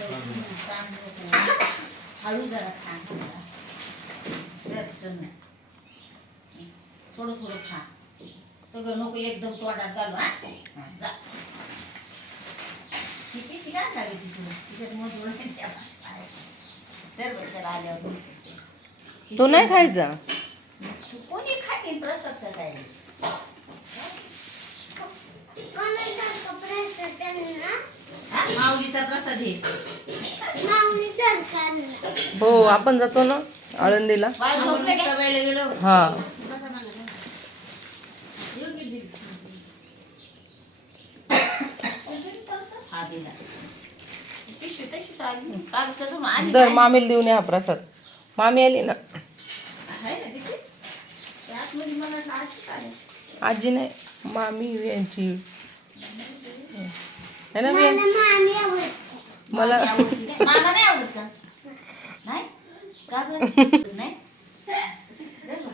काम हळू जरा खा थोडं थोडं खा सगळं नको एकदम तोटात चालू हा जा किती शिकायला लागेल तिथून तिच्यात मजूर तर बरं त्याला आल्यावर तू नाही खायचा? तू कोणी खातील प्रसाद काय कोणासारखं प्रसाद त्यांना हा? माऊलीचा प्रसाद हे हो आपण जातो ना आळंदीला. हा. हा दर? मामीला देऊन या हा प्रसाद. मामी आली ना. आली. आजी नाही मामी यांची. है ना मला बिया? नाही आवडत का नाही का बरं नाही बा.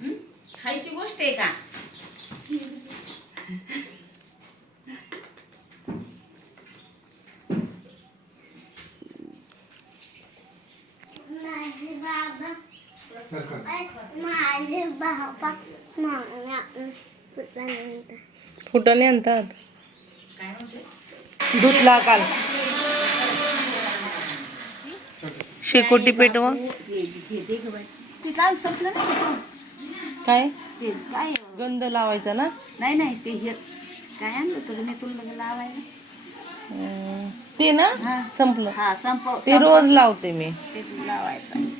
हं? खायची गोष्ट आहे का माझे बाबा माझे बाबा फुटाने आणतात धुतला काल. शेकोटी पेटवा? काय? गंध लावायचा ना? नाही नाही ते हे काय आणलं मी तुला लावायला. ते ना. संपलं. हा ते रोज लावते मी. ते लावायचं.